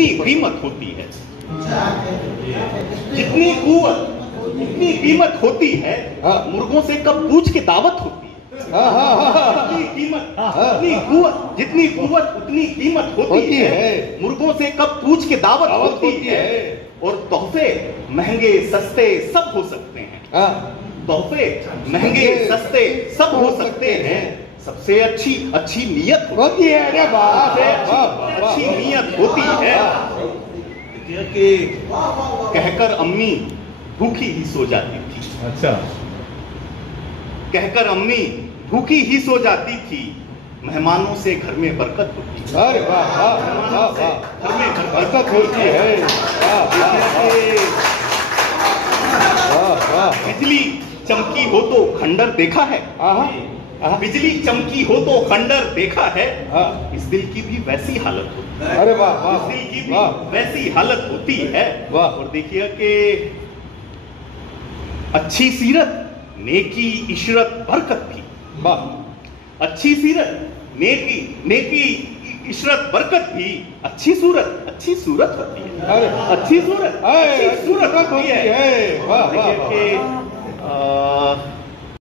उतनी कीमत होती है। जितनी कुवत उतनी कीमत होती है। मुर्गों से कब पूछ के दावत होती है। जितनी कीमत उतनी कुवत, जितनी कुवत उतनी कीमत होती है। मुर्गों से कब पूछ के दावत होती है। और तोहफे महंगे सस्ते सब हो सकते हैं। तोहफे महंगे सस्ते सब हो सकते हैं। सबसे अच्छी अच्छी नीयत होती है। अरे अच्छी नीयत होती है कि कहकर अम्मी भूखी ही सो जाती थी। अच्छा, कहकर अम्मी भूखी ही सो जाती थी। मेहमानों से घर में बरकत होती है। अरे वाह वाह वाह वाह, घर में बरकत होती है। बिजली चमकी हो तो खंडर देखा है। बिजली चमकी हो तो खंडर देखा है। इस दिल की भी वैसी हालत होती है। अरे वाह वाह, इस दिल की भी वैसी हालत होती है। और देखिए कि अच्छी सीरत नेकी इशरत बरकत भी। अच्छी सीरत नेकी इशरत बरकत भी। अच्छी सूरत होती है। अच्छी सूरत होती है। देखिए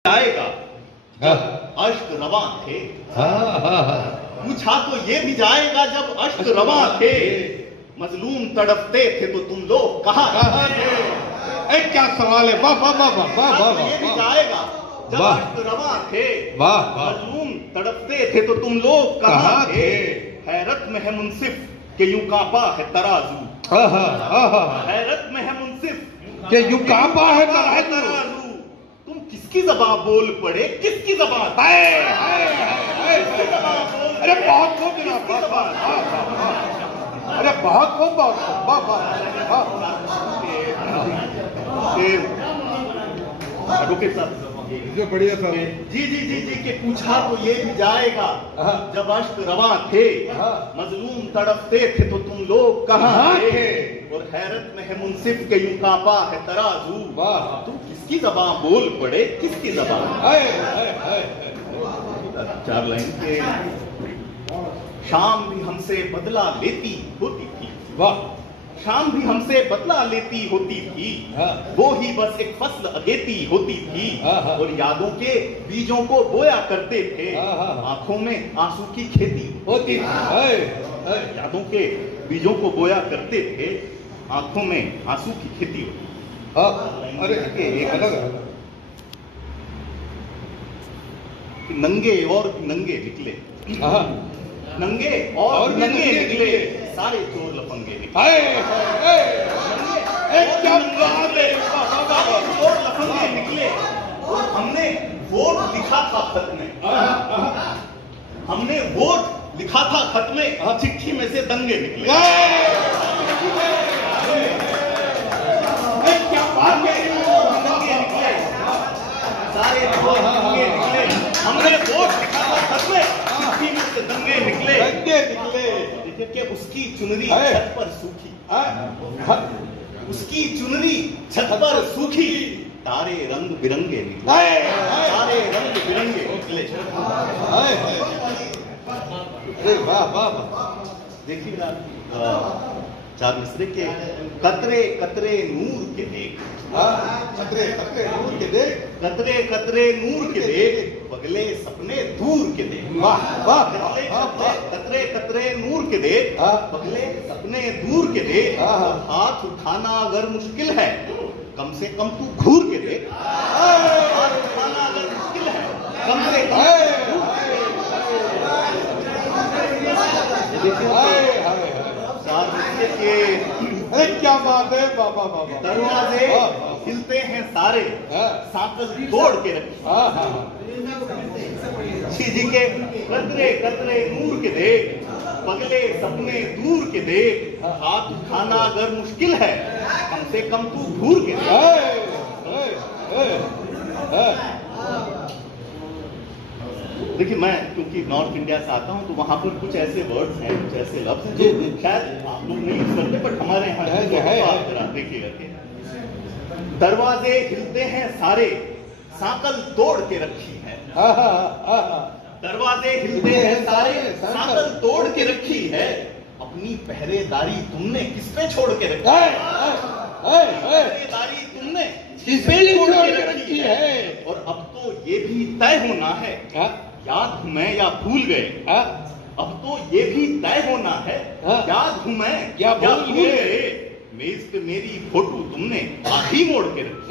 आएगा अश्क रवां थे। पूछा तो ये भी जाएगा जब अश्क रवां थे। मजलूम तड़पते थे तो तुम लोग कहाँ थे। क्या सवाल है। वाह वाह वाह वाह वाह, ये भी जाएगा जब अश्क रवां थे। मजलूम तड़पते थे तो तुम लोग कहाँ थे। हैरत में है मुंसिफ के यूं कांपा है तराजू। हैरत में है मुंसिफ के यूं कांपा है तराजू। तुम किसकी ज़बान बोल पड़े, किसकी ज़बान। अरे बहुत खूब जनाब, अरे बहुत खूब, एडवोकेट साहब जो बढ़िया सर। जी जी जी जी के पूछा तो ये भी जाएगा जब अश्क रवां थे। मजलूम तड़पते थे तो तुम लोग कहाँ थे। और हैरत में है मुंसिफ के यूं कांपा है तराजू। तुम किसकी ज़बान बोल पड़े, किसकी ज़बान। 4 लाइन के शाम भी हमसे बदला लेती होती थी। शाम भी हमसे बदला लेती होती थी। वो ही बस एक फसल अगेती होती थी। और यादों के बीजों को बोया करते थे। आंखों में आंसू की खेती होती थी। यादों के बीजों को बोया करते थे। आंखों में आंसू की खेती होती। अरे एक अलग नंगे और नंगे निकले। नंगे और नंगे निकले सारे चोर लफंगे निकले। चोर लफंगे निकले। और हमने वोट लिखा था खत में। हमने वोट लिखा था खत में। चिट्ठी में से दंगे निकले। क्या बात है। दंगे निकले सारे चोर लफंगे निकले। हमने वोट लिखा था खत में। चिट्ठी में से दंगे निकले। देखिए कि उसकी चुनरी छत पर सूखी। उसकी चुनरी छत पर सूखी। तारे रंग बिरंगे निकले। तारे रंग बिरंगे निकले। वाह वाह, देखिए ना 4 मिसरे के कतरे कतरे नूर के देख। कतरे कतरे नूर के देख। कतरे कतरे नूर के देख। पगले सपने दूर के देख। वाह वाह, कतरे कतरे नूर के देख। पगले सपने दूर के देख। हाथ उठाना अगर मुश्किल है कम से कम तू घूर के देख। हाथ उठाना अगर मुश्किल है कम से कम। अरे क्या बात है। बाबा बाबा, दरवाजे हिलते हैं सारे सांकल तोड़ के रखे। जी के कतरे कतरे नूर के देख। पगले सपने दूर के देख। हाथ उठाना अगर मुश्किल है कम से कम तू घूर के देख। देखिए मैं क्योंकि नॉर्थ इंडिया से आता हूं तो वहां पर कुछ ऐसे वर्ड्स हैं, कुछ ऐसे लफ्ज हैं जो शायद आप लोग नहीं यूज करते बट हमारे यहाँ है। देखिए दरवाजे हिलते हैं सारे सांकल तोड़ के रखी है। दरवाजे हिलते हैं सारे सांकल तोड़ के रखी है। अपनी पहरेदारी तुमने किस पे छोड़ के रखी पहरेदारी तुमने किस पे छोड़ के रखी है? और अब तो ये भी तय होना है, याद हूं मैं या भूल गए? अब तो ये भी तय होना है, याद हूं मैं या भूल गए? मेज पे मेरी फोटो तुमने आधी मोड़ के रखी।